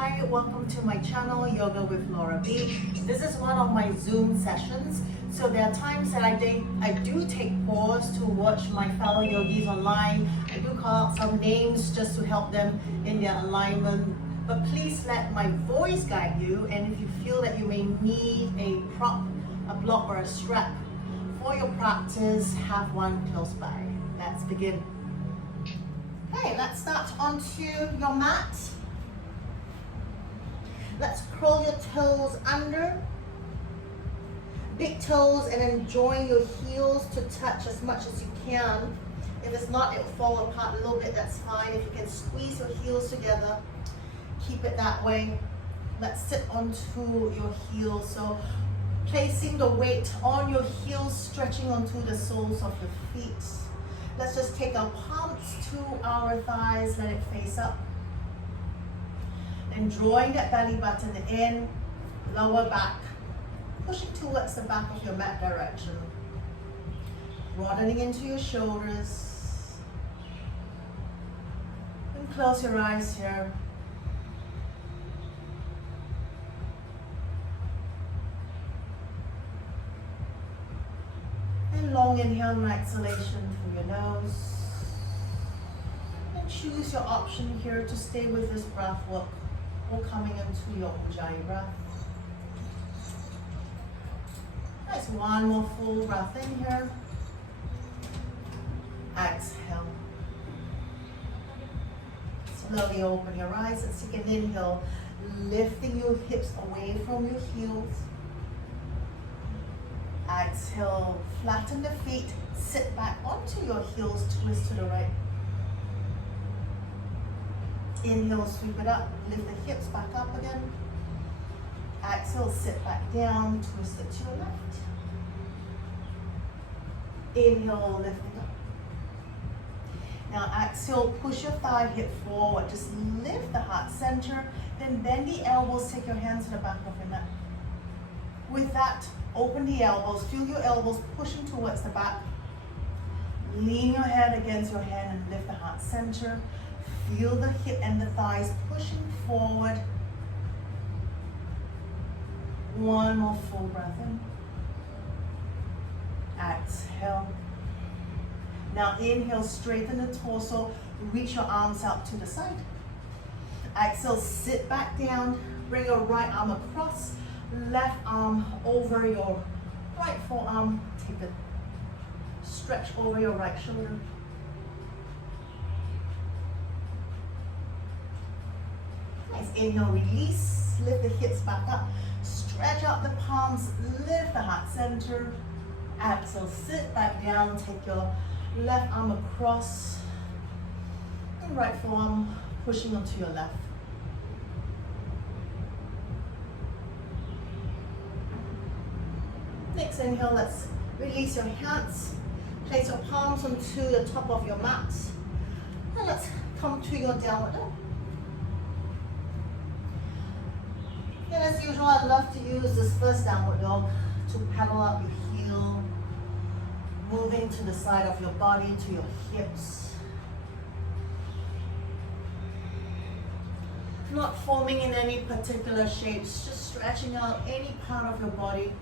Hi, welcome to my channel, Yoga with Laura B. This is one of my Zoom sessions. So there are times that I do take pause to watch my fellow yogis online. I do call out some names just to help them in their alignment. But please let my voice guide you, and if you feel that you may need a prop, a block or a strap for your practice, have one close by. Let's begin. Okay, let's start onto your mat. Let's curl your toes under, big toes, and then join your heels to touch as much as you can. If it's not, it will fall apart a little bit, that's fine. If you can squeeze your heels together, keep it that way. Let's sit onto your heels. So placing the weight on your heels, stretching onto the soles of your feet. Let's just take our palms to our thighs, let it face up. And drawing that belly button in, lower back, pushing towards the back of your mat direction. Broadening into your shoulders. And close your eyes here. And long inhale and exhalation through your nose. And choose your option here to stay with this breath work or coming into your Ujjayi breath. Nice, one more full breath in here. Exhale. Slowly open your eyes. Let's take an inhale, lifting your hips away from your heels. Exhale, flatten the feet, sit back onto your heels, twist to the right. Inhale, sweep it up, lift the hips back up again. Exhale, sit back down, twist it to your left. Inhale, lift it up. Now exhale, push your thigh hip forward, just lift the heart center, then bend the elbows, take your hands to the back of your mat. With that, open the elbows, feel your elbows pushing towards the back. Lean your head against your hand and lift the heart center. Feel the hip and the thighs pushing forward. One more full breath in. Exhale. Now inhale, straighten the torso, reach your arms out to the side. Exhale, sit back down, bring your right arm across, left arm over your right forearm, take it, stretch over your right shoulder. Nice, inhale, release, lift the hips back up, stretch out the palms, lift the heart center. Exhale, sit back down, take your left arm across, and right forearm pushing onto your left. Next inhale, let's release your hands, place your palms onto the top of your mat, and let's come to your downward dog. And as usual, I love to use this first downward dog to pedal up your heel, moving to the side of your body, to your hips. Not forming in any particular shapes, just stretching out any part of your body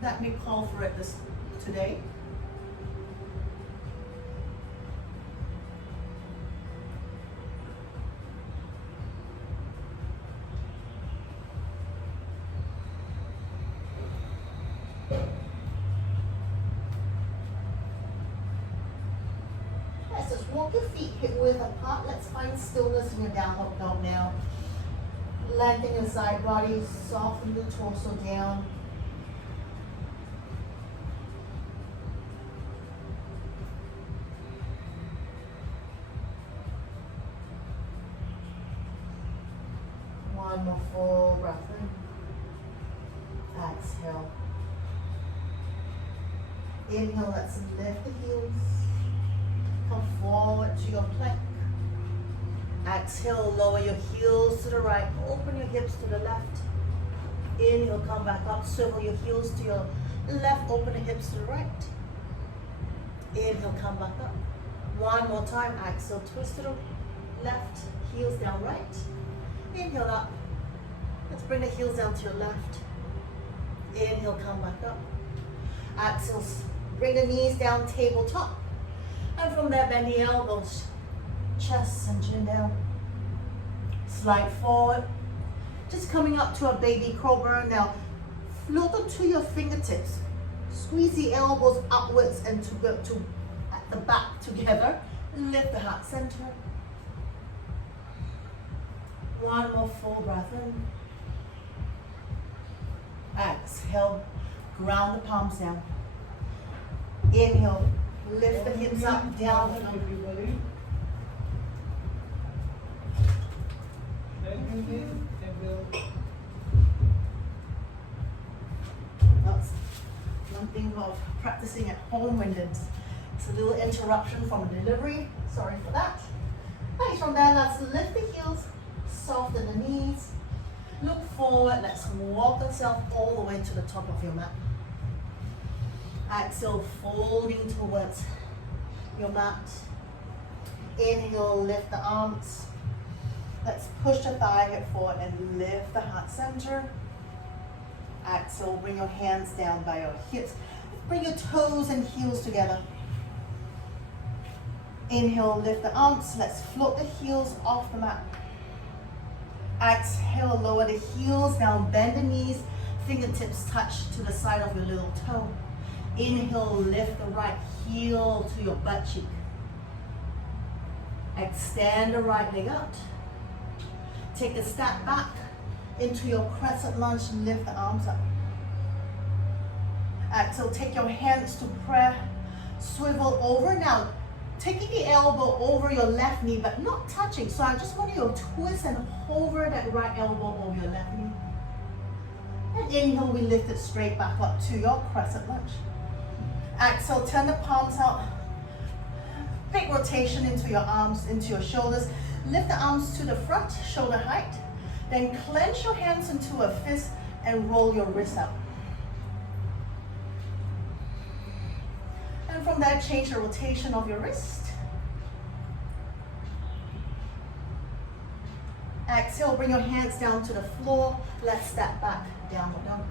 that may call for it today. Let's just walk your feet hip width apart. Let's find stillness in your downward dog now. Lengthen your side body, soften the torso down. One more full breath in. Exhale. Inhale, let's lift the heels. Come forward to your plank. Exhale, lower your heels to the right. Open your hips to the left. Inhale, come back up. Swivel your heels to your left. Open the hips to the right. Inhale, come back up. One more time. Exhale, twist to the left. Heels down right. Inhale up. Let's bring the heels down to your left. Inhale, come back up. Exhale, bring the knees down, tabletop. And from there, bend the elbows, chest and chin down. Slide forward. Just coming up to a baby cobra. Now, float onto your fingertips. Squeeze the elbows upwards and to at the back together. Lift the heart center. One more full breath in. Exhale, ground the palms down. Inhale, lift the hips up, down. That's something of practicing at home when it's a little interruption from a delivery. Sorry for that. Nice, from there, let's lift the heels, soften the knees. Look forward, let's walk ourselves all the way to the top of your mat. Exhale, folding towards your mat. Inhale, lift the arms. Let's push the thigh hip forward and lift the heart center. Exhale, bring your hands down by your hips. Bring your toes and heels together. Inhale, lift the arms. Let's float the heels off the mat. Exhale, lower the heels down, bend the knees, fingertips touch to the side of your little toe. Inhale, lift the right heel to your butt cheek. Extend the right leg out. Take a step back into your crescent lunge, lift the arms up. Exhale, take your hands to prayer, swivel over. Now, taking the elbow over your left knee, but not touching. So I just want you to twist and hover that right elbow over your left knee. And inhale, we lift it straight back up to your crescent lunge. Exhale, turn the palms out. Big rotation into your arms, into your shoulders. Lift the arms to the front, shoulder height. Then clench your hands into a fist and roll your wrists out. And from there, change the rotation of your wrist. Exhale, bring your hands down to the floor. Let's step back, downward dog.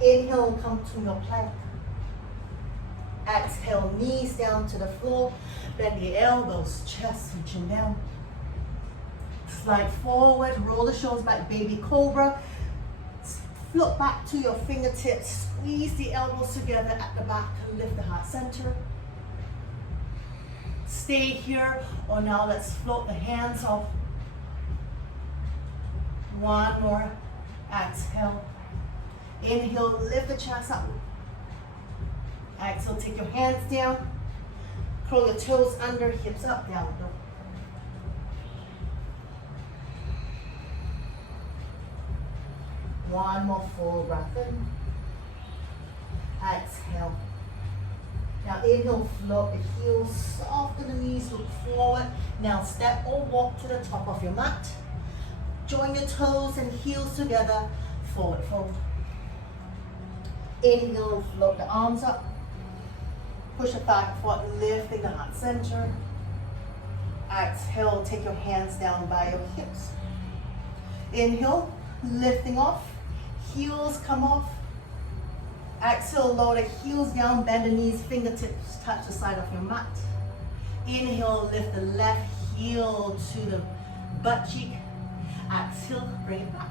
Inhale, come to your plank. Exhale, knees down to the floor. Bend the elbows, chest and chin down. Slide forward, roll the shoulders back, baby cobra. Float back to your fingertips, squeeze the elbows together at the back, lift the heart center. Stay here, or now let's float the hands off. One more, exhale. Inhale, lift the chest up. Exhale, take your hands down. Curl your toes under, hips up, down. One more full breath in. Exhale. Now inhale, float the heels, soften the knees, look forward. Now step or walk to the top of your mat. Join your toes and heels together, forward fold. Inhale, float the arms up. Push the thigh forward, lifting the heart center. Exhale, take your hands down by your hips. Inhale, lifting off. Heels come off. Exhale, lower the heels down, bend the knees, fingertips touch the side of your mat. Inhale, lift the left heel to the butt cheek. Exhale, bring it back.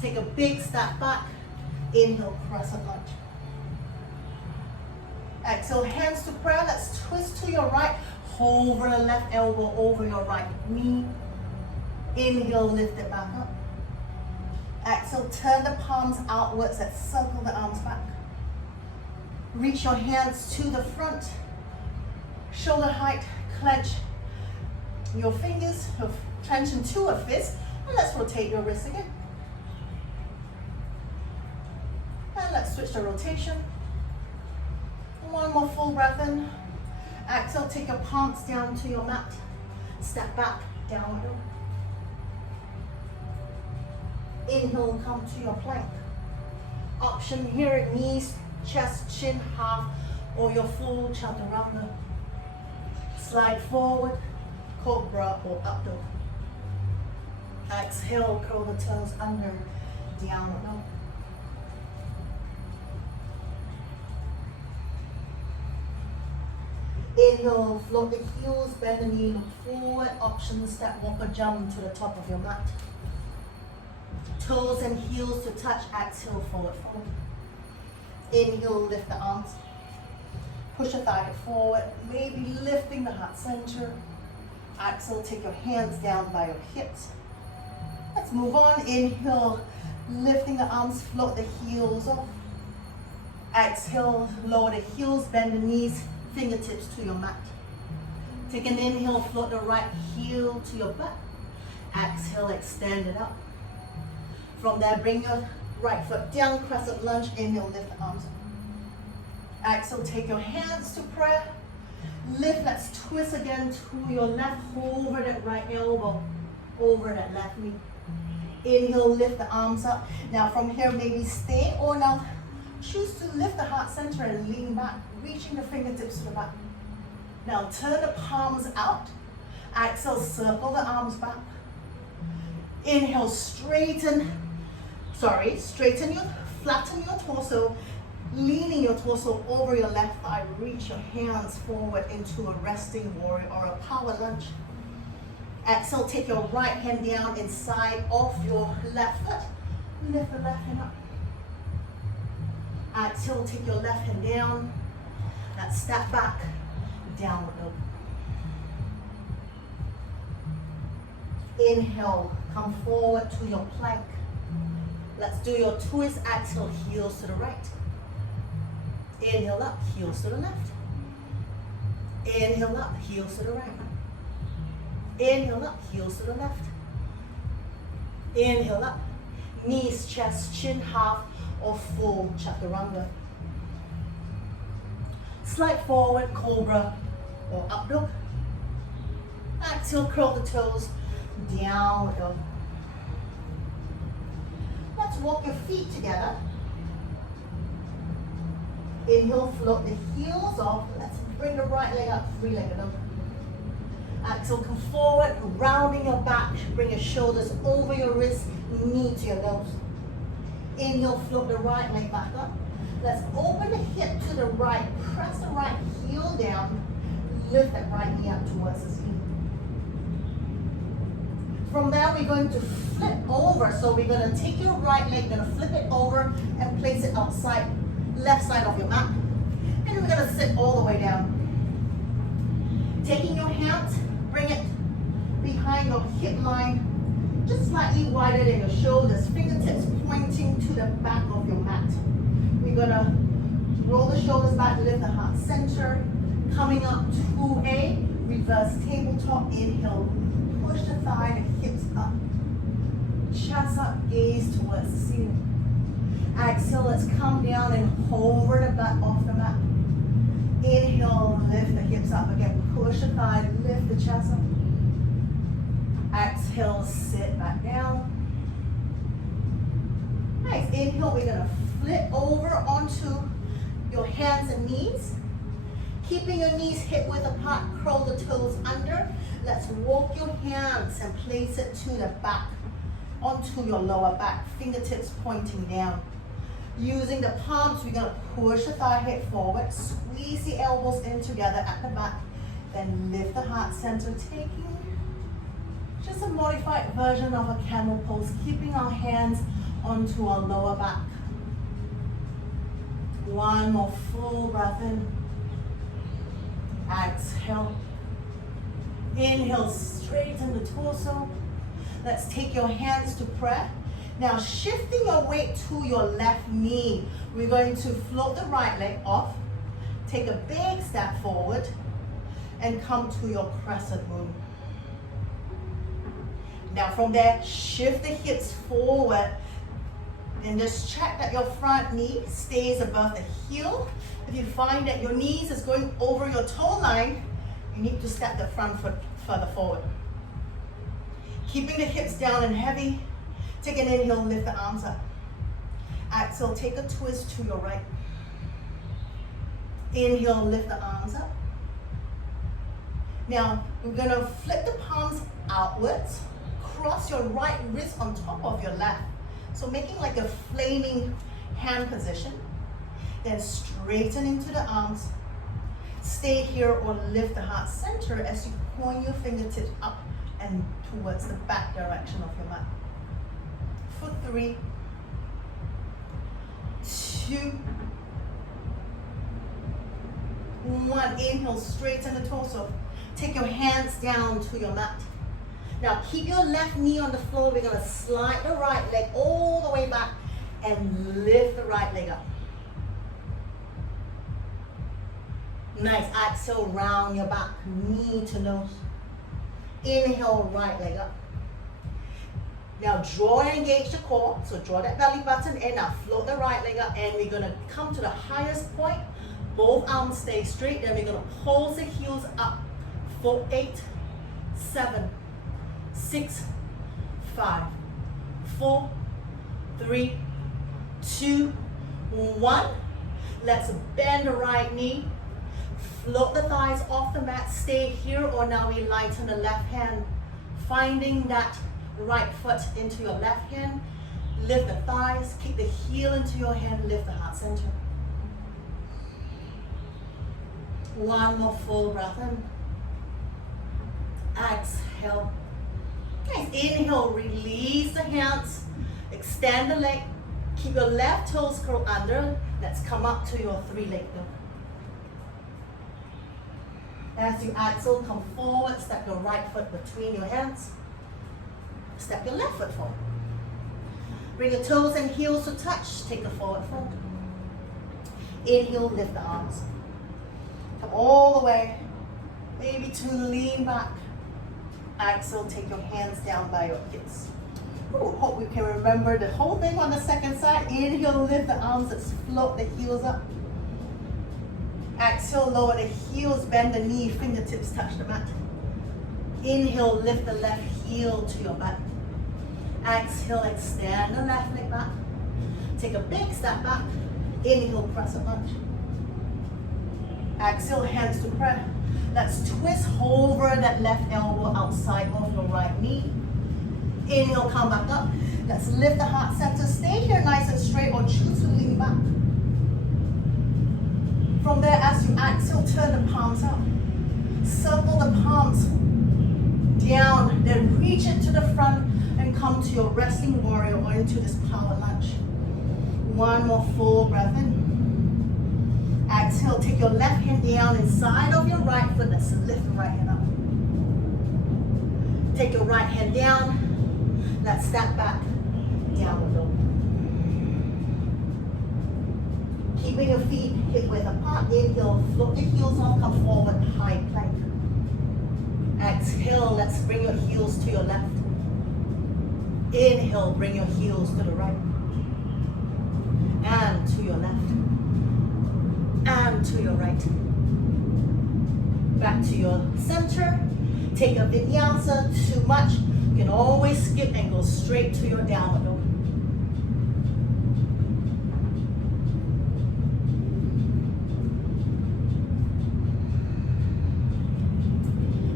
Take a big step back. Inhale, crescent lunge. Exhale, hands to prayer. Let's twist to your right. Hover the left elbow over your right knee. Inhale, lift it back up. Exhale, turn the palms outwards. Let's circle the arms back. Reach your hands to the front. Shoulder height, clench your fingers, clench into a fist. And let's rotate your wrists again. And let's switch the rotation. One more full breath in. Exhale, take your palms down to your mat. Step back, downward dog. Inhale, come to your plank. Option here, knees, chest, chin, half, or your full chaturanga. Slide forward, cobra or up dog. Exhale, curl the toes under, down dog. Inhale, float the heels, bend the knee, look forward, option step, walk or jump to the top of your mat. Toes and heels to touch, exhale, forward fold. Inhale, lift the arms. Push the thigh forward, maybe lifting the heart center. Exhale, take your hands down by your hips. Let's move on. Inhale, lifting the arms, float the heels off. Exhale, lower the heels, bend the knees, fingertips to your mat. Take an inhale, float the right heel to your butt. Exhale, extend it up. From there, bring your right foot down, crescent lunge. Inhale, lift the arms up. Exhale, take your hands to prayer. Lift, let's twist again to your left, over that right elbow, over that left knee. Inhale, lift the arms up. Now from here, maybe stay or now choose to lift the heart center and lean back, reaching the fingertips to the back. Now turn the palms out. Exhale, circle the arms back. Inhale, flatten your torso, leaning your torso over your left thigh. Reach your hands forward into a resting warrior or a power lunge. Exhale, take your right hand down inside of your left foot. Lift the left hand up. Exhale, take your left hand down. Let's step back, downward dog. Inhale, come forward to your plank. Let's do your twist. Exhale, heels to the right. Inhale up, heels to the left. Inhale up, heels to the right. Inhale up, heels to the left. Inhale up, knees, chest, chin, half or full chaturanga. Slide forward, cobra or up dog. Exhale, curl the toes, downward dog. Let's walk your feet together. Inhale, float the heels off. Let's bring the right leg up, three-legged dog. Exhale, come forward, rounding your back. Bring your shoulders over your wrists, knee to your nose. Inhale, float the right leg back up. Let's open the hip to the right. Press the right heel down. Lift that right knee up towards the ceiling. From there, we're going to flip over. So we're going to take your right leg, going to flip it over and place it outside, left side of your mat. And then we're going to sit all the way down. Taking your hands, bring it behind your hip line, just slightly wider than your shoulders, fingertips pointing to the back of your mat. We're gonna roll the shoulders back, lift the heart center, coming up to a reverse tabletop. Inhale, push the thigh, the hips up, chest up, gaze towards the ceiling. Exhale, let's come down and hover the butt off the mat. Inhale, lift the hips up again. Push the thigh, lift the chest up. Exhale, sit back down. Nice. Inhale, we're going to flip over onto your hands and knees. Keeping your knees hip width apart, curl the toes under. Let's walk your hands and place it to the back, onto your lower back. Fingertips pointing down. Using the palms, we're going to push the thigh head forward, squeeze the elbows in together at the back, then lift the heart center, taking just a modified version of a camel pose, keeping our hands onto our lower back. One more full breath in. Exhale. Inhale, straighten the torso. Let's take your hands to prayer. Now shifting your weight to your left knee, we're going to float the right leg off, take a big step forward, and come to your crescent moon. Now from there, shift the hips forward, and just check that your front knee stays above the heel. If you find that your knees is going over your toe line, you need to step the front foot further forward. Keeping the hips down and heavy. Take an inhale, lift the arms up. Exhale, take a twist to your right. Inhale, lift the arms up. Now, we're gonna flip the palms outwards, cross your right wrist on top of your left. So making like a flaming hand position. Then straighten into the arms. Stay here or lift the heart center as you point your fingertips up and towards the back direction of your mat. For 3, 2, 1. Inhale, straighten the torso. Take your hands down to your mat. Now keep your left knee on the floor. We're gonna slide the right leg all the way back and lift the right leg up. Nice. Exhale, round your back, knee to nose. Inhale, right leg up. Now draw and engage the core. So draw that belly button in. Now float the right leg up, and we're gonna come to the highest point. Both arms stay straight. Then we're gonna pulse the heels up for 8, 7, 6, 5, 4, 3, 2, 1. Let's bend the right knee. Float the thighs off the mat. Stay here, or now we lighten the left hand. Finding that right foot into your left hand. Lift the thighs. Kick the heel into your hand. Lift the heart center. One more full breath in. Exhale. Nice. Inhale, release the hands. Extend the leg. Keep your left toes curled under. Let's come up to your 3-leg dog. As you exhale, come forward. Step your right foot between your hands. Step your left foot forward. Bring your toes and heels to touch. Take a forward fold. Inhale, lift the arms. Come all the way, maybe to lean back. Exhale, take your hands down by your hips. Ooh, hope we can remember the whole thing on the second side. Inhale, lift the arms, let's float the heels up. Exhale, lower the heels, bend the knee, fingertips touch the mat. Inhale, lift the left heel to your back. Exhale, extend the left leg back. Take a big step back. Inhale, press a punch. Exhale, hands to prayer. Let's twist over that left elbow outside of your right knee. Inhale, come back up. Let's lift the heart center. Stay here nice and straight, or choose to lean back. From there, as you exhale, turn the palms out. Circle the palms down, then reach it to the front and come to your resting warrior or into this power lunge. One more full breath in. Exhale, take your left hand down inside of your right foot. Let's lift the right hand up. Take your right hand down. Let's step back, downward dog. Keeping your feet hip width apart. Inhale, float the heels off, come forward, high plank. Exhale, let's bring your heels to your left. Inhale, bring your heels to the right. And to your left. And to your right. Back to your center. Take a vinyasa. Too much, you can always skip and go straight to your downward dog.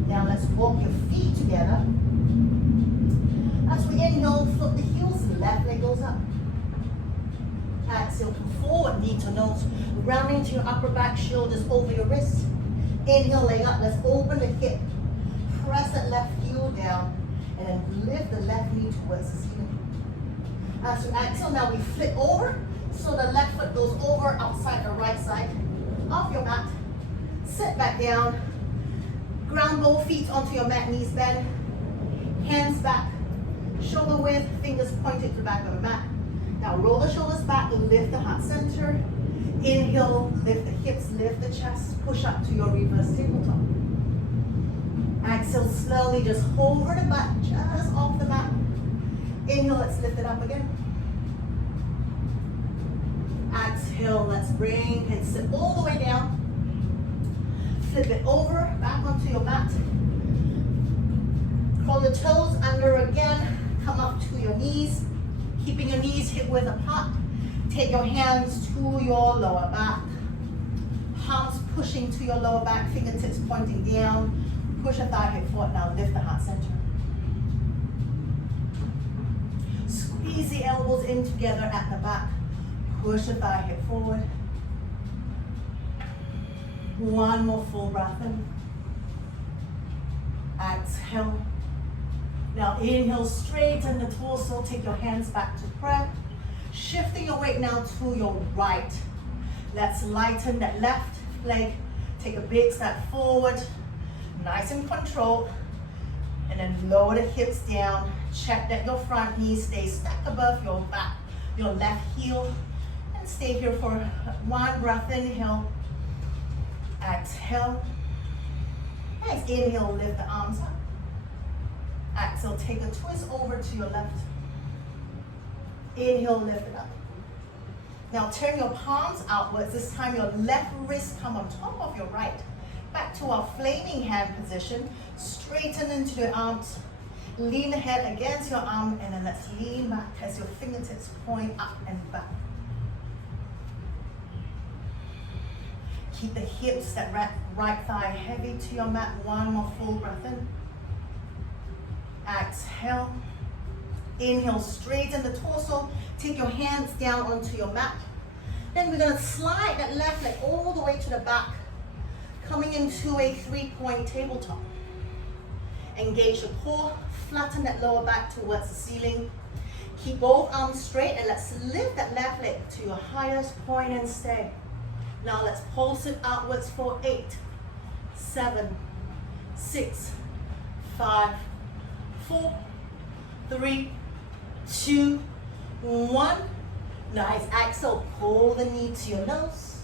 Now let's walk your feet together. As we inhale, flip the heels, left leg goes up. Exhale, come forward, knee to nose. Rounding to your upper back, shoulders over your wrists. Inhale, leg up, let's open the hip. Press that left heel down, and then lift the left knee towards the ceiling. As you exhale, now we flip over, so the left foot goes over outside the right side of your mat. Sit back down. Ground both feet onto your mat, knees bend. Hands back, shoulder width, fingers pointed to the back of the mat. Now roll the shoulders back, lift the heart center. Inhale, lift the hips, lift the chest, push up to your reverse tabletop. Exhale, slowly just hover the butt just off the mat. Inhale, let's lift it up again. Exhale, let's bring and sit all the way down. Flip it over, back onto your mat. Curl your toes under again. Come up to your knees. Keeping your knees hip width apart. Take your hands to your lower back. Palms pushing to your lower back, fingertips pointing down. Push the thigh hip forward. Now lift the heart center. Squeeze the elbows in together at the back. Push the thigh hip forward. One more full breath in. Exhale. Now inhale, straighten the torso. Take your hands back to prayer. Shifting your weight now to your right. Let's lighten that left leg. Take a big step forward. Nice and controlled. And then lower the hips down. Check that your front knee stays stacked above your back, your left heel. And stay here for one breath. Inhale. Exhale. Nice. Inhale, lift the arms up. Exhale, take a twist over to your left. Inhale, lift it up. Now turn your palms outwards. This time your left wrist come on top of your right. Back to our flaming hand position. Straighten into the arms. Lean the head against your arm, and then let's lean back as your fingertips point up and back. Keep the hips, that right thigh heavy to your mat. One more full breath in. Exhale. Inhale, straighten the torso. Take your hands down onto your mat. Then we're going to slide that left leg all the way to the back, coming into a 3-point tabletop. Engage the core, flatten that lower back towards the ceiling. Keep both arms straight, and let's lift that left leg to your highest point and stay. Now let's pulse it outwards for 8, 7, 6, 5, 4, 3, 2, 1. Nice. Exhale, pull the knee to your nose.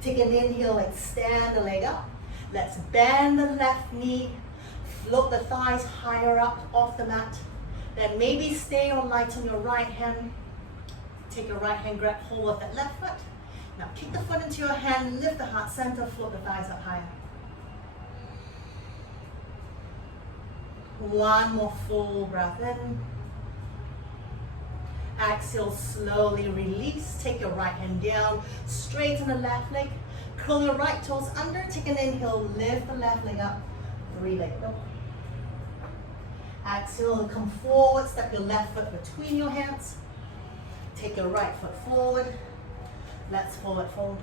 Take an inhale, extend the leg up. Let's bend the left knee. Float the thighs higher up off the mat. Then maybe stay or lighten your right hand. Take your right hand, grab hold of that left foot. Now kick the foot into your hand, lift the heart center, float the thighs up higher. One more full breath in. Exhale, slowly release. Take your right hand down, straighten the left leg. Curl your right toes under. Take an inhale, lift the left leg up. 3-leg dog. Exhale, come forward, step your left foot between your hands. Take your right foot forward. Let's forward fold.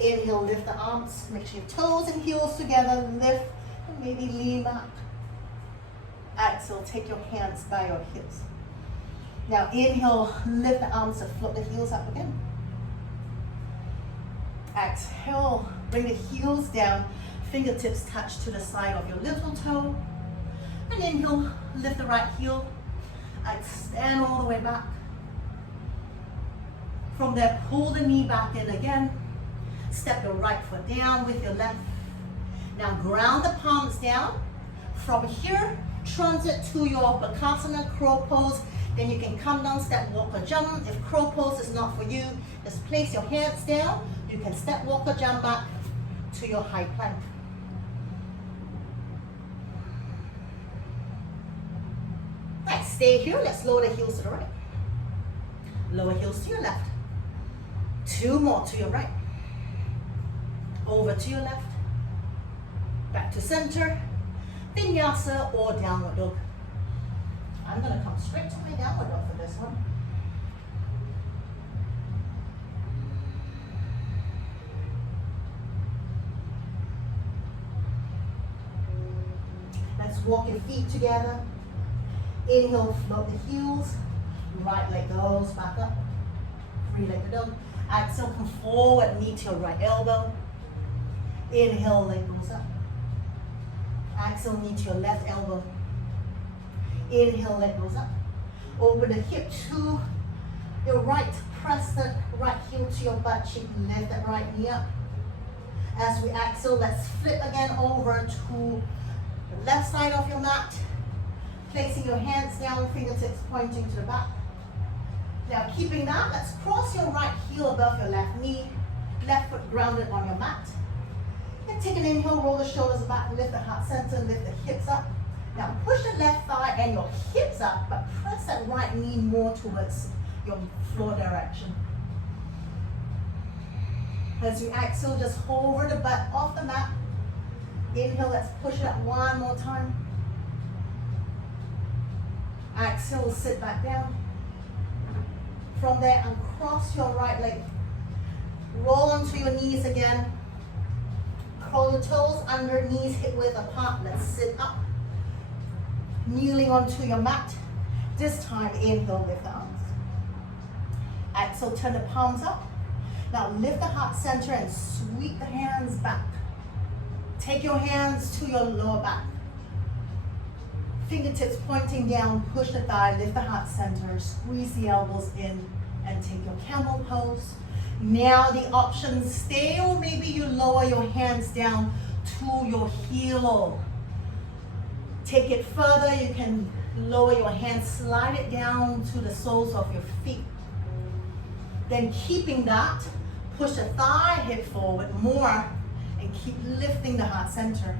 Inhale, lift the arms. Make sure your toes and heels together. Lift and maybe lean back. Exhale, take your hands by your hips. Now inhale, lift the arms and float the heels up again. Exhale, bring the heels down. Fingertips touch to the side of your little toe. And inhale, lift the right heel. Extend all the way back. From there, pull the knee back in again. Step your right foot down with your left. Now ground the palms down. From here, transit to your Bakasana crow pose. Then you can come down, step, walk, or jump. If crow pose is not for you, just place your hands down. You can step, walk, or jump back to your high plank. Right, stay here. Let's lower the heels to the right. Lower heels to your left. 2 more to your right. Over to your left. Back to center. Vinyasa or downward dog. I'm going to come straight to my downward dog for this one. Let's walk your feet together. Inhale, float the heels. Right leg goes back up. 3-legged dog. Exhale, come forward, knee to your right elbow. Inhale, leg goes up. Exhale, knee to your left elbow. Inhale, leg goes up. Open the hip to your right. Press the right heel to your butt cheek. Lift that right knee up. As we exhale, let's flip again over to the left side of your mat. Placing your hands down, fingertips pointing to the back. Now keeping that, let's cross your right heel above your left knee. Left foot grounded on your mat. And take an inhale, roll the shoulders back, lift the heart center, lift the hips up. Now push the left thigh and your hips up, but press that right knee more towards your floor direction. As you exhale, just hover the butt off the mat. Inhale, let's push it up one more time. Exhale, sit back down. From there, uncross your right leg. Roll onto your knees again. Curl your toes under, knees hip width apart. Let's sit up. Kneeling onto your mat. This time, inhale, lift the arms. Exhale, turn the palms up. Now lift the heart center and sweep the hands back. Take your hands to your lower back. Fingertips pointing down, push the thigh, lift the heart center, squeeze the elbows in, and take your camel pose. Now the options, stay or maybe you lower your hands down to your heel. Take it further, you can lower your hands, slide it down to the soles of your feet. Then keeping that, push the thigh hip forward more and keep lifting the heart center.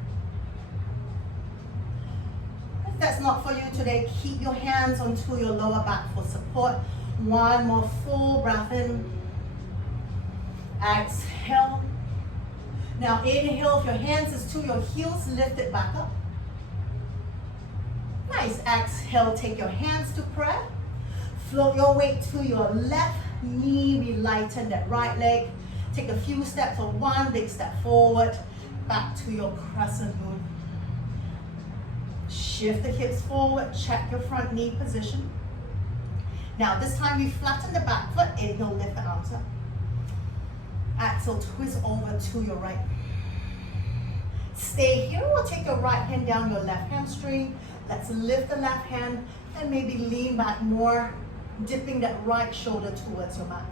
If that's not for you today, keep your hands onto your lower back for support. One more full breath in. Exhale. Now inhale, if your hands is to your heels, lift it back up. Nice. Exhale, take your hands to prayer. Float your weight to your left knee, relighten that right leg. Take a few steps or one big step forward, back to your crescent moon. Shift the hips forward, check your front knee position. Now this time we flatten the back foot, inhale, lift the arms up. Exhale, twist over to your right. Stay here or take your right hand down your left hamstring. Let's lift the left hand and maybe lean back more, dipping that right shoulder towards your mat.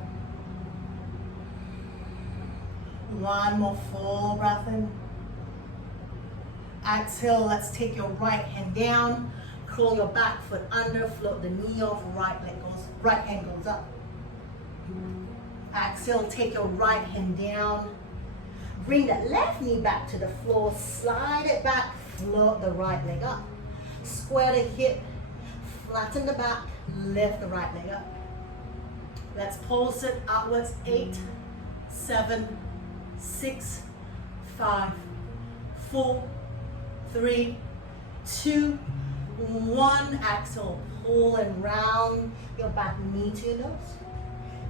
One more full breath in. Exhale, let's take your right hand down, curl your back foot under, float the knee over, right hand goes up. Exhale, take your right hand down. Bring that left knee back to the floor, slide it back, float the right leg up. Square the hip, flatten the back, lift the right leg up. Let's pulse it outwards. 8, 7, 6, 5, 4, 3, 2, 1. Exhale, pull and round your back knee to your nose.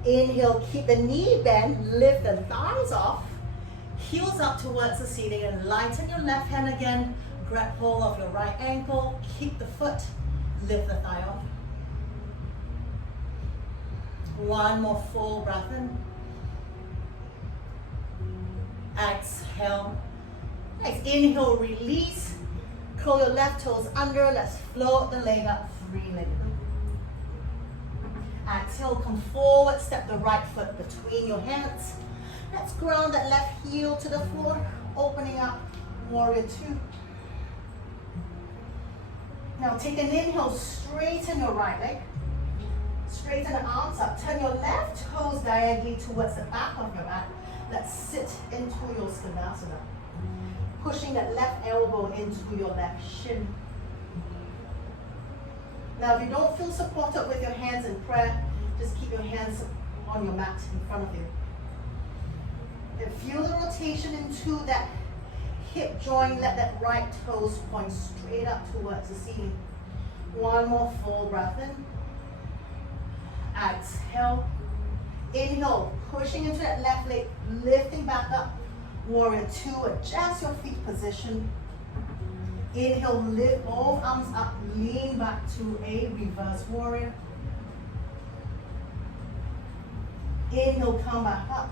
Inhale, keep the knee bent, lift the thighs off, heels up towards the ceiling, and lighten your left hand again. Grab hold of your right ankle, keep the foot, lift the thigh off. One more full breath in. Exhale. Nice. Inhale, release. Curl your left toes under. Let's float the leg up, three-legged. Exhale, come forward, step the right foot between your hands. Let's ground that left heel to the floor, opening up, warrior 2. Now take an inhale, straighten your right leg. Straighten the arms up. Turn your left toes diagonally towards the back of your mat. Let's sit into your Svanasana. Pushing that left elbow into your left shin. Now if you don't feel supported with your hands in prayer, just keep your hands on your mat in front of you. And feel the rotation into that hip joint. Let that right toes point straight up towards the ceiling. One more full breath in. Exhale. Inhale, pushing into that left leg, lifting back up. Warrior 2, adjust your feet position. Inhale, lift both arms up, lean back to a reverse warrior. Inhale, come back up.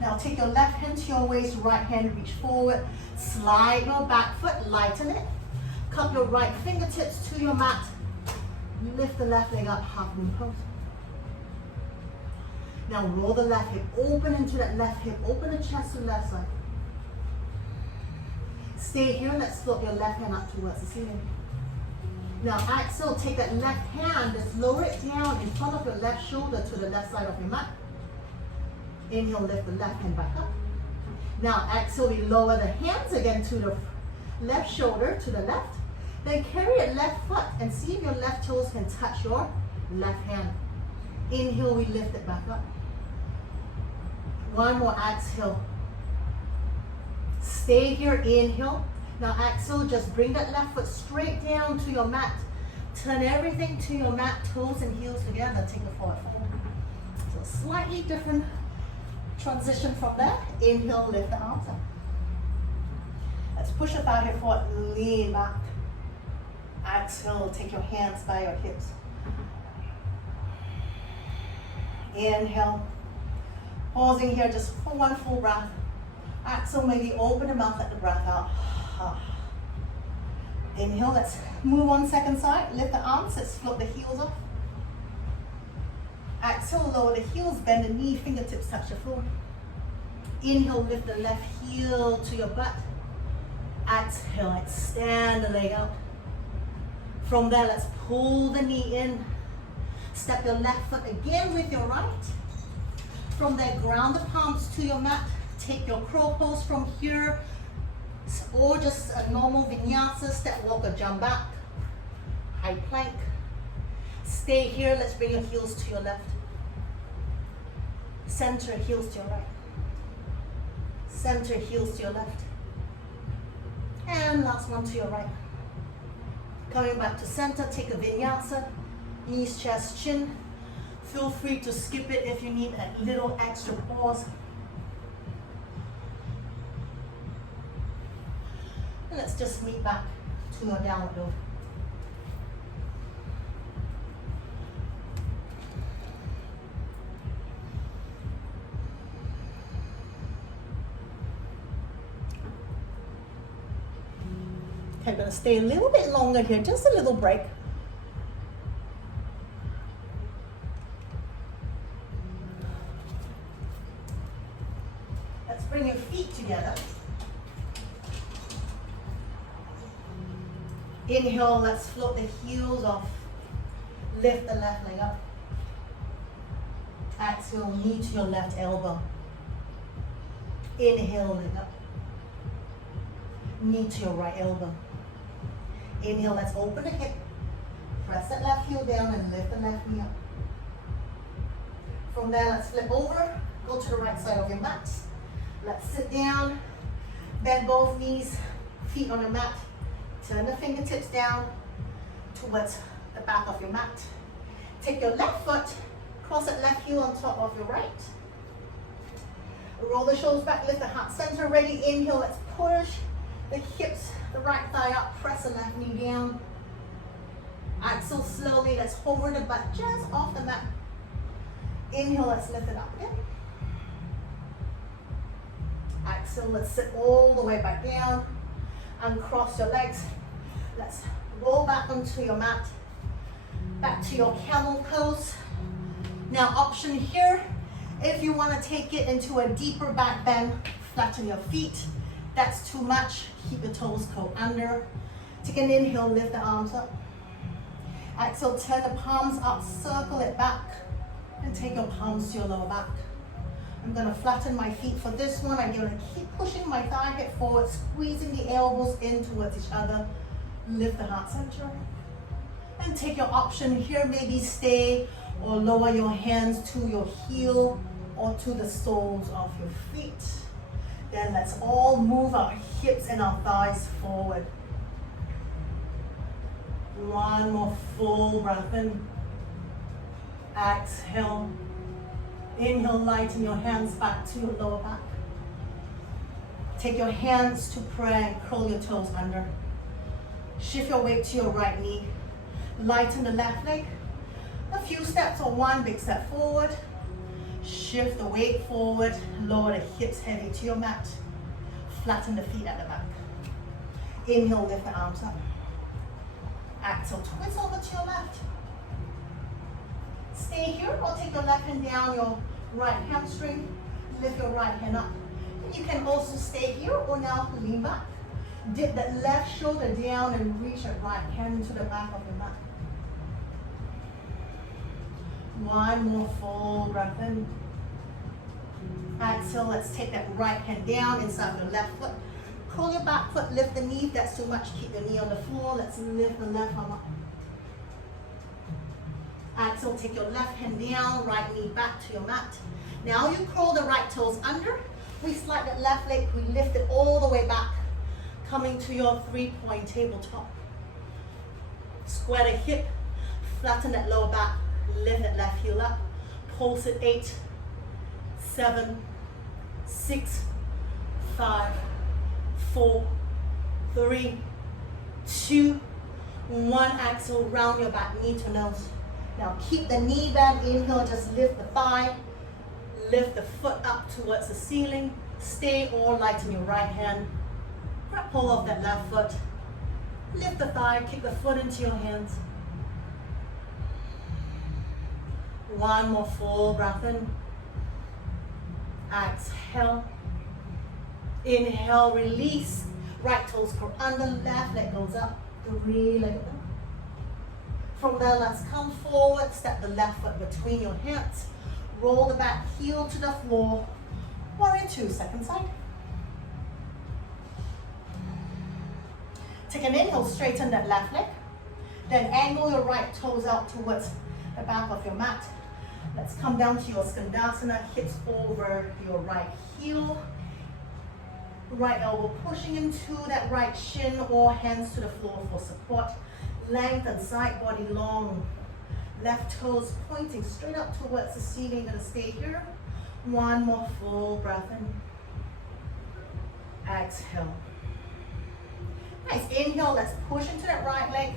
Now take your left hand to your waist, right hand reach forward. Slide your back foot, lighten it. Cup your right fingertips to your mat. Lift the left leg up, half moon pose. Now roll the left hip, open into that left hip, open the chest to the left side. Stay here, let's float your left hand up towards the ceiling. Now exhale, take that left hand, just lower it down in front of your left shoulder to the left side of your mat. Inhale, lift the left hand back up. Now exhale, we lower the hands again to the left shoulder to the left. Then carry your left foot and see if your left toes can touch your left hand. Inhale, we lift it back up. One more exhale. Stay here, inhale. Now exhale, just bring that left foot straight down to your mat. Turn everything to your mat, toes and heels together, take a forward fold. So slightly different transition from there. Inhale, lift the arms up. Let's push the thigh hip forward, lean back. Exhale, take your hands by your hips. Inhale. Pausing here just for one full breath. Exhale, maybe open the mouth, let the breath out. Inhale, let's move on second side. Lift the arms, let's float the heels up. Exhale, lower the heels, bend the knee, fingertips touch the floor. Inhale, lift the left heel to your butt. Exhale, extend the leg out. From there, let's pull the knee in. Step your left foot again with your right. From there, ground the palms to your mat. Take your crow pose from here, or just a normal vinyasa, step, walk, or jump back. High plank. Stay here, let's bring your heels to your left. Center, heels to your right. Center, heels to your left. And last one to your right. Coming back to center, take a vinyasa. Knees, chest, chin. Feel free to skip it if you need a little extra pause. And let's just meet back to your downward dog. Okay, I'm going to stay a little bit longer here, just a little break. Let's bring your feet together. Inhale, let's float the heels off. Lift the left leg up. Exhale, knee to your left elbow. Inhale, leg up. Knee to your right elbow. Inhale, let's open the hip. Press that left heel down and lift the left knee up. From there, let's flip over. Go to the right side of your mat. Let's sit down. Bend both knees, feet on the mat. Turn the fingertips down towards the back of your mat. Take your left foot, cross that left heel on top of your right. Roll the shoulders back, lift the heart center. Ready, inhale, let's push the hips, the right thigh up, press the left knee down. Exhale slowly, let's hover the butt just off the mat. Inhale, let's lift it up again. Exhale, let's sit all the way back down. Uncross your legs. Let's roll back onto your mat. Back to your camel pose. Now option here, if you want to take it into a deeper back bend, flatten your feet. That's too much. Keep your toes curled under. Take an inhale, lift the arms up. Exhale, turn the palms up, circle it back, and take your palms to your lower back. I'm going to flatten my feet for this one. I'm going to keep pushing my thigh hip forward, squeezing the elbows in towards each other. Lift the heart center. And take your option here, maybe stay or lower your hands to your heel or to the soles of your feet. Then let's all move our hips and our thighs forward. One more full breath in. Exhale. Inhale, lighten your hands back to your lower back. Take your hands to prayer and curl your toes under. Shift your weight to your right knee. Lighten the left leg. A few steps or one big step forward. Shift the weight forward. Lower the hips heavy to your mat. Flatten the feet at the back. Inhale, lift the arms up. Exhale, twist over to your left. Stay here or take your left hand down your right hamstring. Lift your right hand up. And you can also stay here or now lean back. Dip that left shoulder down and reach that right hand into the back of your mat. One more full breath in. Exhale, let's take that right hand down inside your left foot. Curl your back foot, lift the knee. If that's too much, keep the knee on the floor. Let's lift the left arm up. Exhale, take your left hand down, right knee back to your mat. Now you curl the right toes under. We slide that left leg, we lift it all the way back. Coming to your 3-point tabletop. Square the hip, flatten that lower back, lift that left heel up, pulse it 8, 7, 6, 5, 4, 3, 2, 1. Exhale, round your back, knee to nose. Now keep the knee bend, inhale, just lift the thigh, lift the foot up towards the ceiling, stay or lighten your right hand, grab hold of that left foot, lift the thigh, kick the foot into your hands. One more full breath in. Exhale. Inhale, release. Right toes go under, left leg goes up. 3 leg up. From there, let's come forward, step the left foot between your hands. Roll the back heel to the floor. Warrior 2, second side. Take an inhale, straighten that left leg. Then angle your right toes out towards the back of your mat. Let's come down to your Skandasana, hips over your right heel. Right elbow pushing into that right shin or hands to the floor for support. Lengthen side body long. Left toes pointing straight up towards the ceiling. Gonna stay here. One more full breath in. Exhale. Nice, inhale, let's push into that right leg.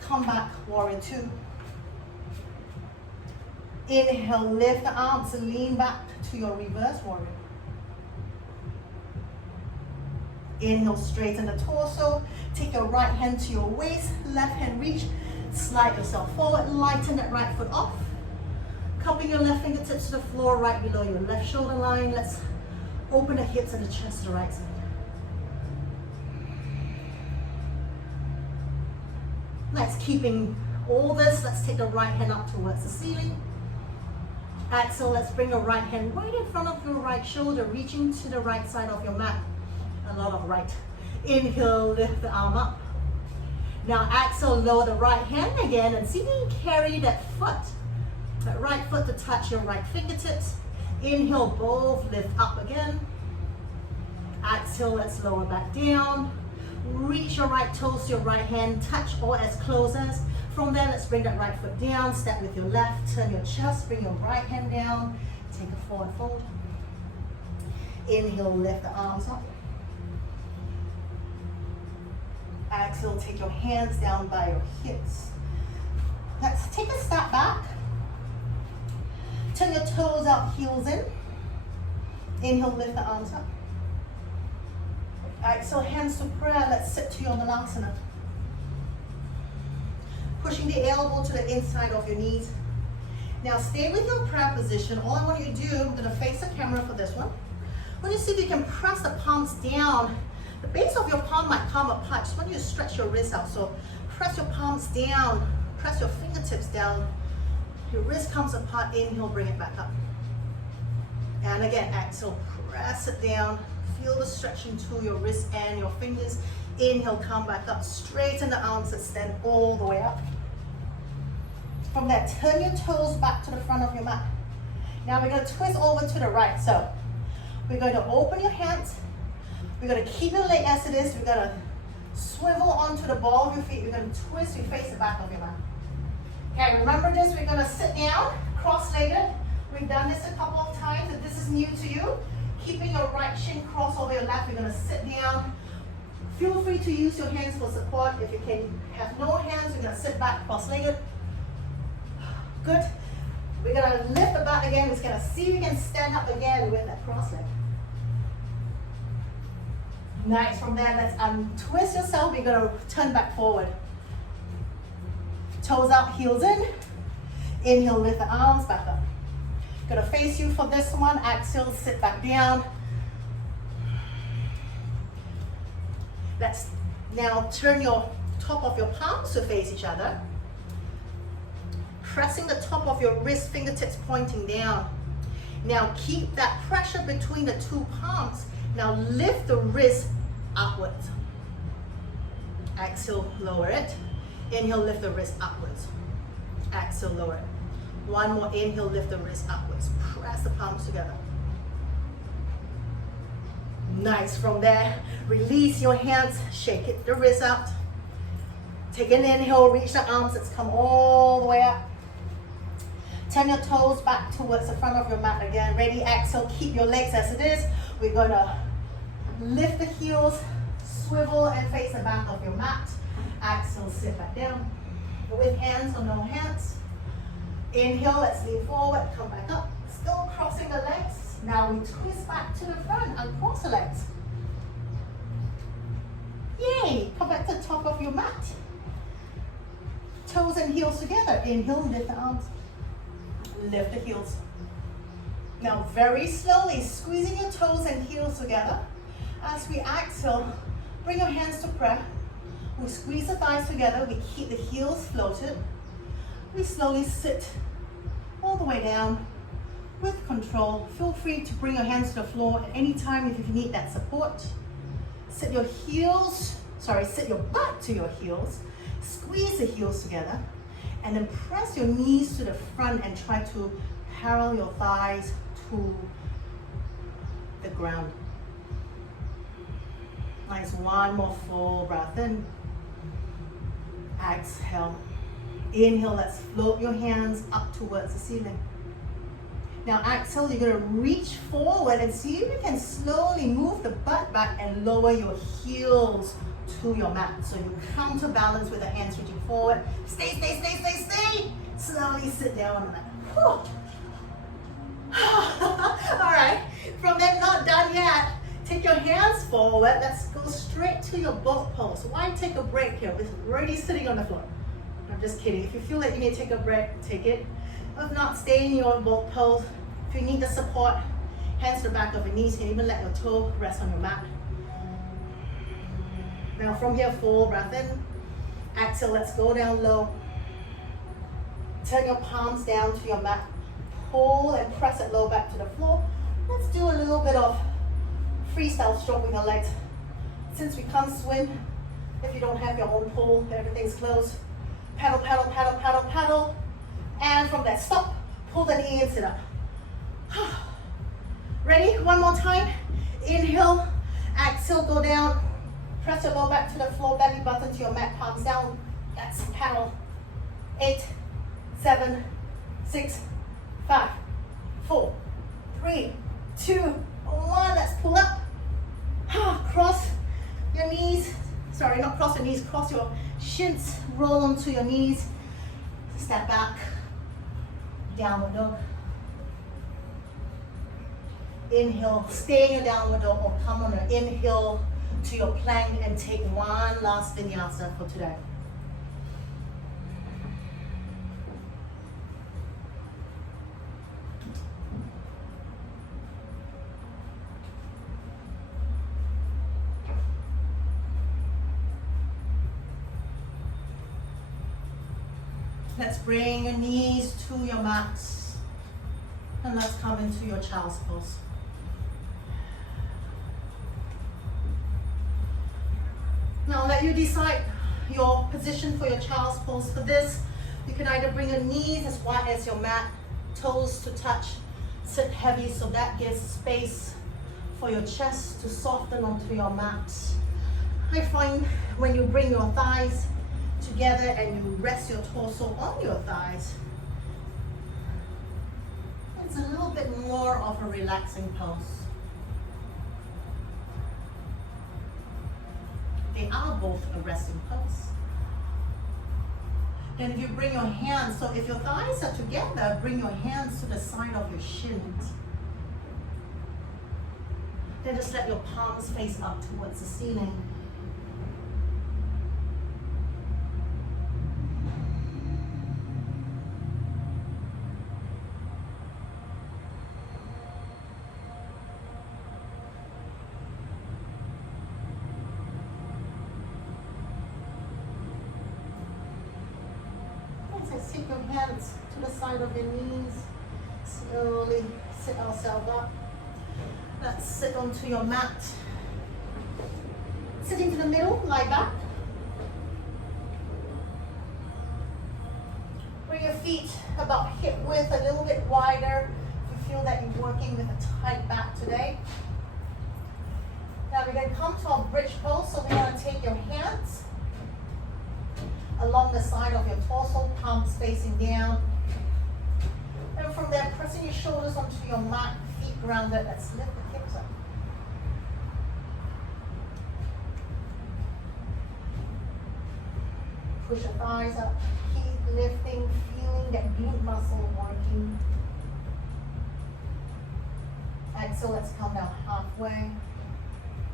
Come back, warrior 2. Inhale, lift the arms and lean back to your reverse warrior. Inhale, straighten the torso. Take your right hand to your waist, left hand reach. Slide yourself forward, lighten that right foot off. Cupping your left fingertips to the floor right below your left shoulder line. Let's open the hips and the chest to the right side. Nice, keeping all this, let's take the right hand up towards the ceiling. Exhale, let's bring your right hand right in front of your right shoulder, reaching to the right side of your mat. A lot of right. Inhale, lift the arm up. Now exhale, lower the right hand again and see if you can carry that foot, that right foot to touch your right fingertips. Inhale, both lift up again. Exhale, let's lower back down. Reach your right toes to your right hand, touch or as close as. From there, let's bring that right foot down, step with your left, turn your chest, bring your right hand down, take a forward fold. Inhale, lift the arms up. Exhale, take your hands down by your hips. Let's take a step back. Turn your toes out, heels in. Inhale, lift the arms up. Exhale, hands to prayer. Let's sit to your Malasana. Pushing the elbow to the inside of your knees. Now stay with your prayer position. All I want you to do, I'm going to face the camera for this one. I want you to see if you can press the palms down. The base of your palm might come apart. Just want you to stretch your wrists out. So press your palms down. Press your fingertips down. Your wrist comes apart. Inhale, bring it back up. And again, exhale, press it down. Feel the stretching to your wrist and your fingers. Inhale, come back up. Straighten the arms, extend all the way up. From there, turn your toes back to the front of your mat. Now we're going to twist over to the right. So we're going to open your hands. We're going to keep your leg as it is. We're going to swivel onto the ball of your feet. We're going to twist your face the back of your mat. Okay, remember this. We're going to sit down, cross-legged. We've done this a couple of times. If this is new to you, keeping your right shin crossed over your left, you're going to sit down. Feel free to use your hands for support. If you can have no hands, you're going to sit back cross-legged. Good. We're going to lift the butt again. We're going to see if we can stand up again with that cross leg. Nice. From there, let's untwist yourself. We're going to turn back forward. Toes out, heels in. Inhale, lift the arms back up. Going to face you for this one. Exhale, sit back down. Let's now turn your top of your palms to face each other. Pressing the top of your wrist, fingertips pointing down. Now keep that pressure between the two palms. Now lift the wrist upwards. Exhale, lower it. Inhale, lift the wrist upwards. Exhale, lower it. One more, inhale, lift the wrist upwards. Press the palms together. Nice. From there, release your hands, shake it, the wrist out. Take an inhale, reach the arms, let's come all the way up. Turn your toes back towards the front of your mat again. Ready, exhale, keep your legs as it is. We're gonna lift the heels, swivel and face the back of your mat. Exhale, sit back down. With hands or no hands. Inhale, let's lean forward, come back up. Still crossing the legs. Now we twist back to the front, uncross the legs. Yay, come back to the top of your mat. Toes and heels together. Inhale, lift the arms. Lift the heels. Now very slowly, squeezing your toes and heels together. As we exhale, bring your hands to prayer. We squeeze the thighs together. We keep the heels floated. We slowly sit all the way down with control. Feel free to bring your hands to the floor at any time if you need that support. Sit your butt to your heels. Squeeze the heels together. And then press your knees to the front and try to parallel your thighs to the ground. Nice, one more full breath in. Exhale. Inhale, let's float your hands up towards the ceiling. Now exhale, you're gonna reach forward and see if you can slowly move the butt back and lower your heels to your mat. So you counterbalance with the hands reaching forward. Stay. Slowly sit down on the mat. All right, from there, not done yet. Take your hands forward. Let's go straight to your boat pose. Why take a break here? We're already sitting on the floor. I'm just kidding. If you feel like you need to take a break, take it. If not, stay in your boat pose. If you need the support, hands to the back of your knees, and even let your toe rest on your mat. Now from here, full breath in. Exhale, let's go down low. Turn your palms down to your mat. Pull and press it low back to the floor. Let's do a little bit of freestyle stroke with your legs. Since we can't swim, if you don't have your own pool, everything's closed. Paddle, paddle, paddle, paddle, paddle. And from that, stop. Pull the knee and sit up. Ready? One more time. Inhale. Exhale, go down. Press your low back to the floor, belly button to your mat, palms down. That's paddle. 8, 7, 6, 5, 4, 3, 2, 1. Let's pull up. Cross your knees. Sorry, not cross your knees. Cross your shins. Roll onto your knees. Step back. Downward dog. Inhale. Stay in your downward dog or come on an inhale to your plank and take one last vinyasa for today. Let's bring your knees to your mats and let's come into your child's pose. Now let you decide your position for your child's pose. For this, you can either bring your knees as wide as your mat, toes to touch, sit heavy so that gives space for your chest to soften onto your mat. I find when you bring your thighs together and you rest your torso on your thighs, it's a little bit more of a relaxing pose. They are both a resting pose. Then if you bring your hands, so if your thighs are together, bring your hands to the side of your shins. Then just let your palms face up towards the ceiling. Take your hands to the side of your knees. Slowly sit ourselves up. Let's sit onto your mat. Sit into the middle, lie back. Bring your feet about hip width, a little bit wider. If you feel that you're working with a tight back today. Now we're going to come to our bridge pose, so we're going to take your hands along the side of your torso, palms facing down. And from there, pressing your shoulders onto your mat, feet grounded. Let's lift the hips up. Push your thighs up, keep lifting, feeling that glute muscle working. Exhale, let's come down halfway.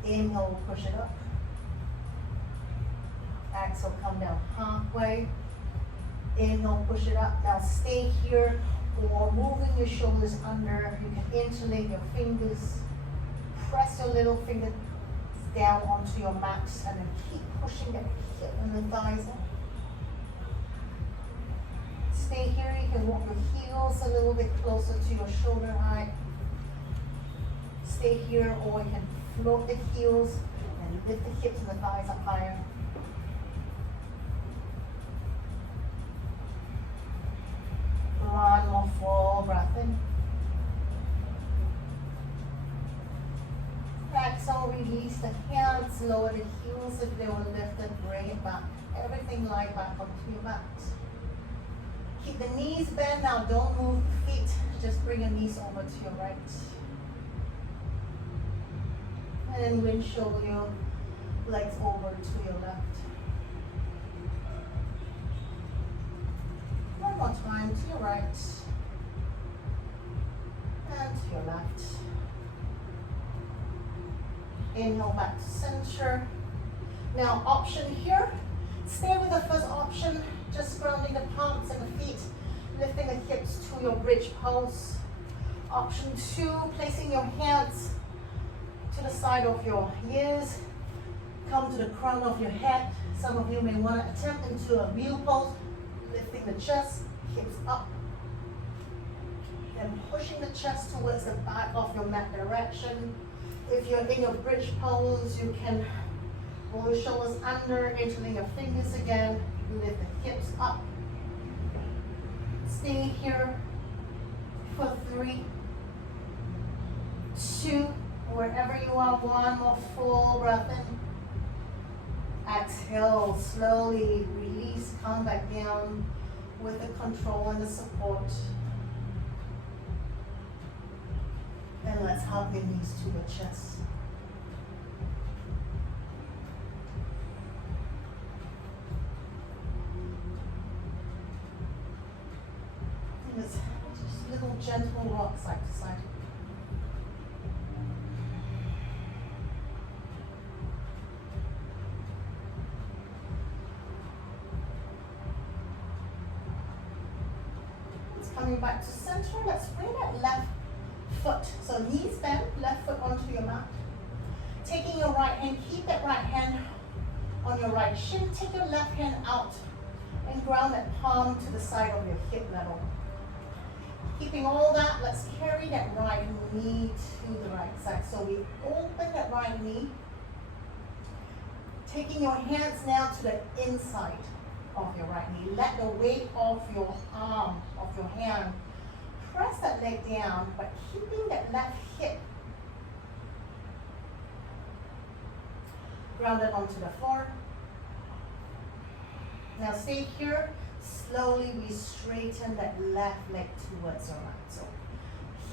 Inhale, push it up. Exhale, come down halfway. Inhale, push it up. Now stay here or moving your shoulders under. You can interlake your fingers. Press your little finger down onto your mat and then keep pushing that hip and the thighs up. Stay here. You can walk your heels a little bit closer to your shoulder height. Stay here, or you can float the heels and lift the hips and the thighs up higher. One more full breath in. Exhale, release the hands, lower the heels if they were lifted, bring it back. Everything lie back onto your mat. Keep the knees bent now, don't move the feet, just bring your knees over to your right. And windshield your legs over to your left. One more time to your right and to your left. Inhale back to center. Now option here, stay with the first option, just grounding the palms and the feet, lifting the hips to your bridge pose. Option 2, placing your hands to the side of your ears, come to the crown of your head. Some of you may want to attempt into a wheel pose, lifting the chest, hips up, and pushing the chest towards the back of your mat direction. If you're in your bridge pose, you can roll your shoulders under, interlink your fingers again, lift the hips up. Stay here for 3, 2, wherever you are, one more full breath in. Exhale, slowly release, come back down with the control and the support. And let's hug the knees to the chest. And it's just little gentle rock side to side. Coming back to center, let's bring that left foot. So knees bent, left foot onto your mat. Taking your right hand, keep that right hand on your right shin. Take your left hand out and ground that palm to the side of your hip level. Keeping all that, let's carry that right knee to the right side. So we open that right knee. Taking your hands now to the inside of your right knee. Let the weight of your arm, of your hand, press that leg down, but keeping that left hip grounded onto the floor. Now stay here. Slowly we straighten that left leg towards your right. So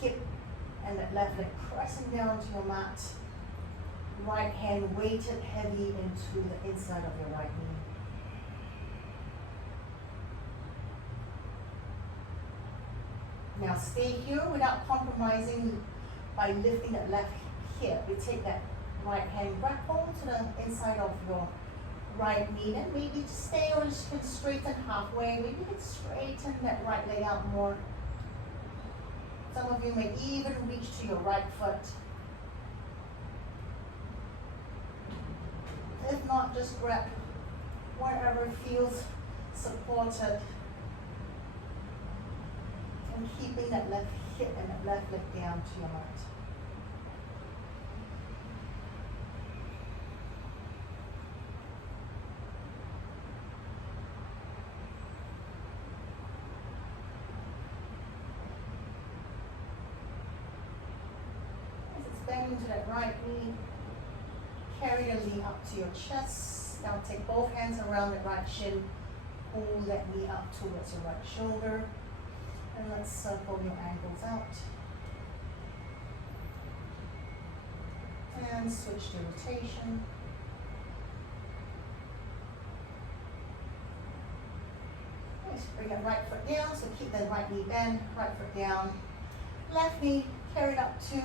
hip and that left leg pressing down to your mat. Right hand weighted heavy into the inside of your right knee. Now stay here without compromising by lifting that left hip. We take that right hand back home to the inside of your right knee. And maybe just stay or just can straighten halfway. Maybe you can straighten that right leg out more. Some of you may even reach to your right foot. If not, just grab wherever feels supported. And keeping that left hip and that left leg down to your right. As it's bending to that right knee, carry the knee up to your chest. Now take both hands around the right shin. Pull that knee up towards your right shoulder. And let's circle your ankles out. And switch the rotation. Nice. Bring that right foot down, so keep that right knee bent, right foot down. Left knee carried up to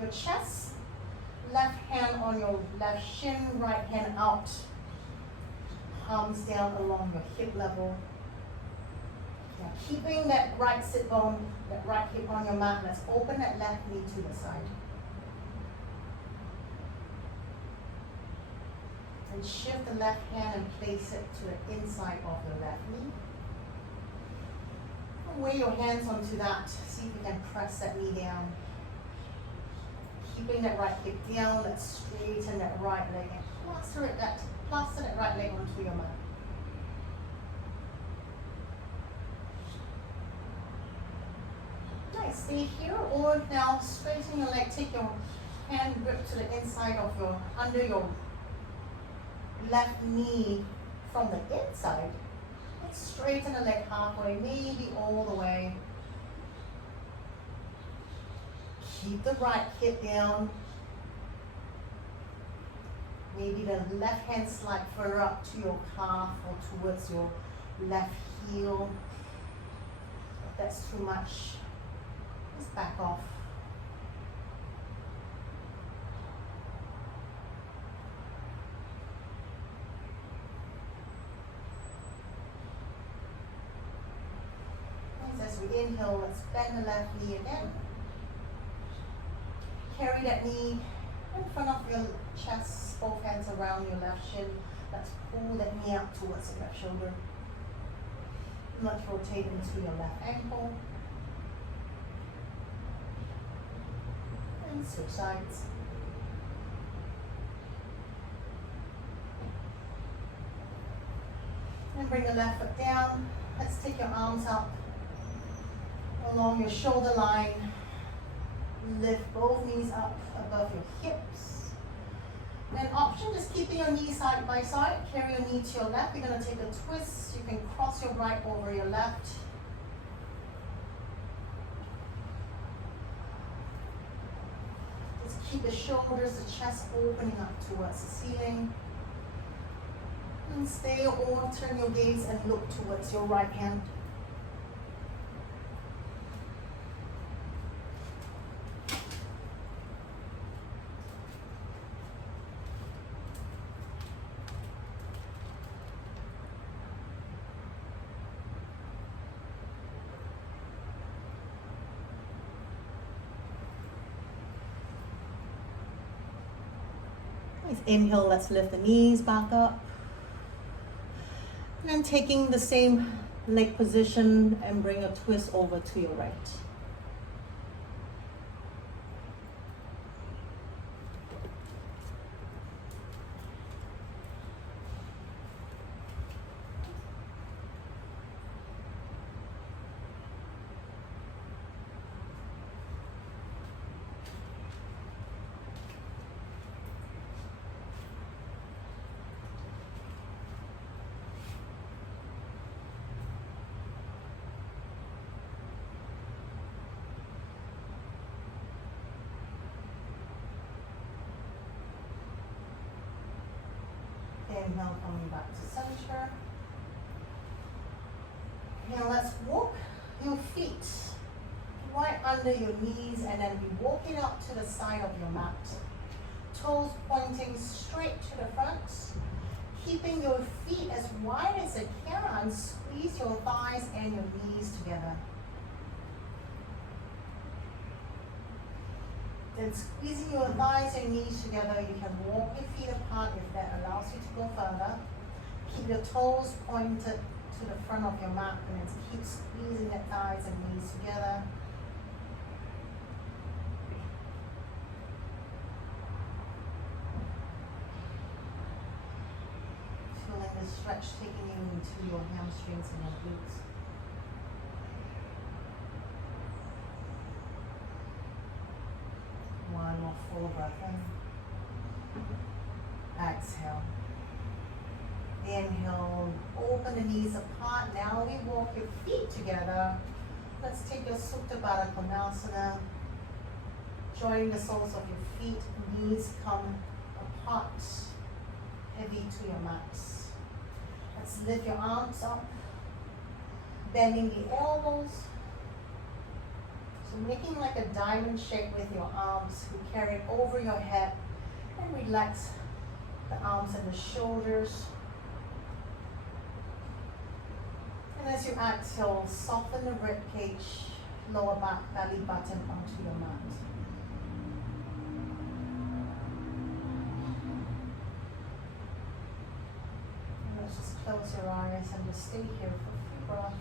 your chest. Left hand on your left shin, right hand out. Palms down along your hip level. Now keeping that right sit bone, that right hip on your mat, let's open that left knee to the side. And shift the left hand and place it to the inside of the left knee. And weigh your hands onto that. See if you can press that knee down. Keeping that right hip down, let's straighten that right leg and plaster that right leg onto your mat. Nice, stay here, or now straighten your leg, take your hand grip to the inside of under your left knee from the inside. Let's straighten the leg halfway, maybe all the way. Keep the right hip down. Maybe the left hand slide further up to your calf or towards your left heel. If that's too much, just back off. As we inhale, let's bend the left knee again. Carry that knee in front of your chest, both hands around your left shin. Let's pull that knee up towards the left shoulder. Let's rotate into your left ankle. And switch sides. And bring the left foot down. Let's take your arms up along your shoulder line. Lift both knees up above your hips. And option, just keeping your knees side by side. Carry your knee to your left. You're going to take a twist. You can cross your right over your left. Just keep the shoulders, the chest opening up towards the ceiling. And stay or turn your gaze and look towards your right hand. Inhale, let's lift the knees back up. And then taking the same leg position and bring a twist over to your right. Inhale, coming back to center. Now let's walk your feet right under your knees and then be walking up to the side of your mat. Toes pointing straight to the front. Keeping your feet as wide as you can and squeeze your thighs and your knees together. Then squeezing your thighs and knees together, you can walk your feet apart if that allows you to go further. Keep your toes pointed to the front of your mat and then keep squeezing the thighs and knees together. Feeling the stretch taking you into your hamstrings and your glutes. One more full breath in. Exhale. Inhale, open the knees apart. Now we walk your feet together. Let's take your Supta Baddha Konasana. Join the soles of your feet, knees come apart, heavy to your mats. Let's lift your arms up, bending the elbows. So making like a diamond shape with your arms. We carry it over your head and relax the arms and the shoulders. And as you exhale, soften the rib cage, lower back, belly button onto your mat. And let's just close your eyes and just stay here for a few breaths.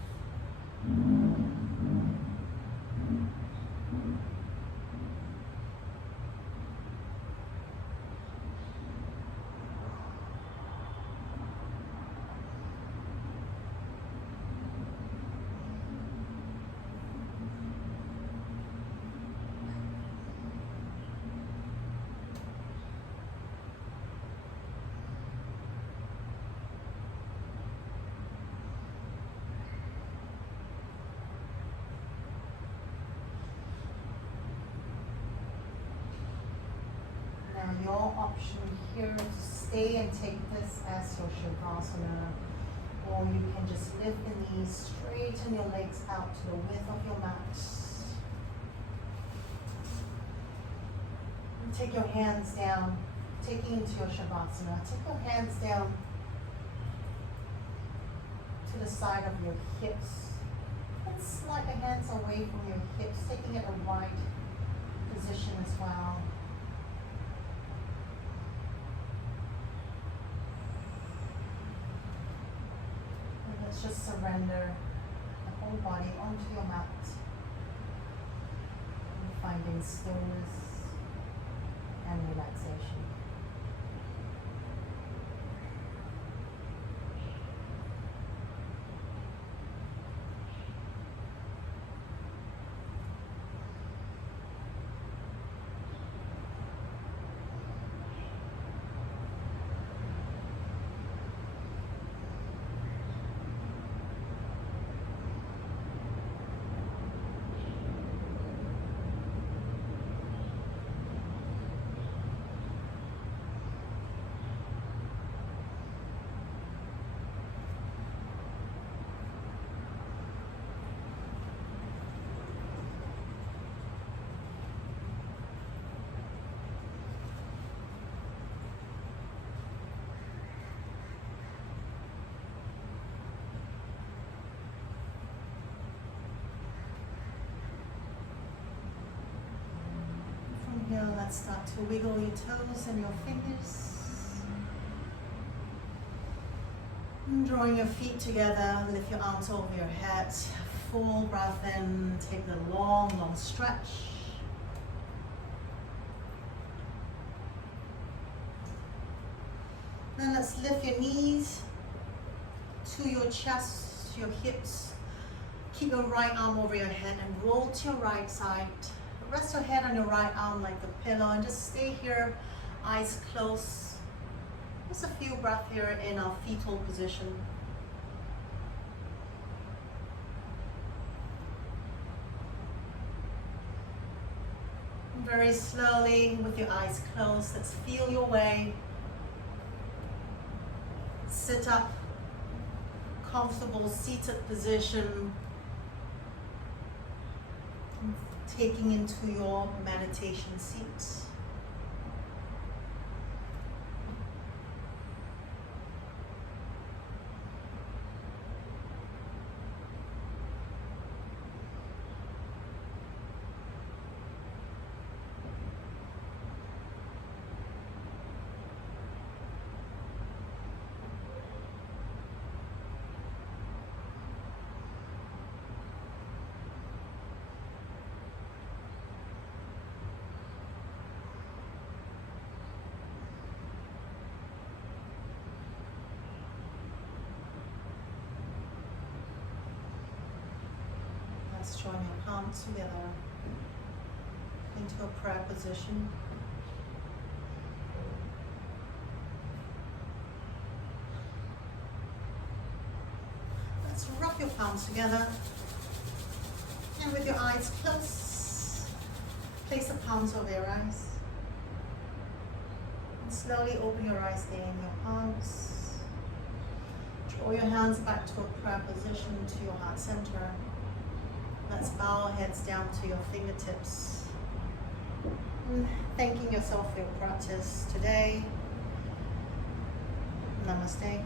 Your option here to stay and take this as your Shavasana, or you can just lift the knees, straighten your legs out to the width of your mat. And take your hands down, taking into your Shavasana. Take your hands down to the side of your hips. And slide the hands away from your hips, taking it a wide position as well. Let's just surrender the whole body onto your mat. And finding stillness and relaxation. Here, let's start to wiggle your toes and your fingers. And drawing your feet together, lift your arms over your head. Full breath in, take the long, long stretch. Then let's lift your knees to your chest, your hips. Keep your right arm over your head and roll to your right side. Rest your head on your right arm like the pillow and just stay here, eyes closed. Just a few breaths here in our fetal position. Very slowly, with your eyes closed, let's feel your way. Sit up, comfortable seated position. Taking into your meditation seat. Let's join your palms together into a prayer position. your palms together. And with your eyes closed, place the palms over your eyes. And slowly open your eyes there in your palms. Draw your hands back to a prayer position, to your heart center. Let's bow our heads down to your fingertips. And thanking yourself for your practice today. Namaste.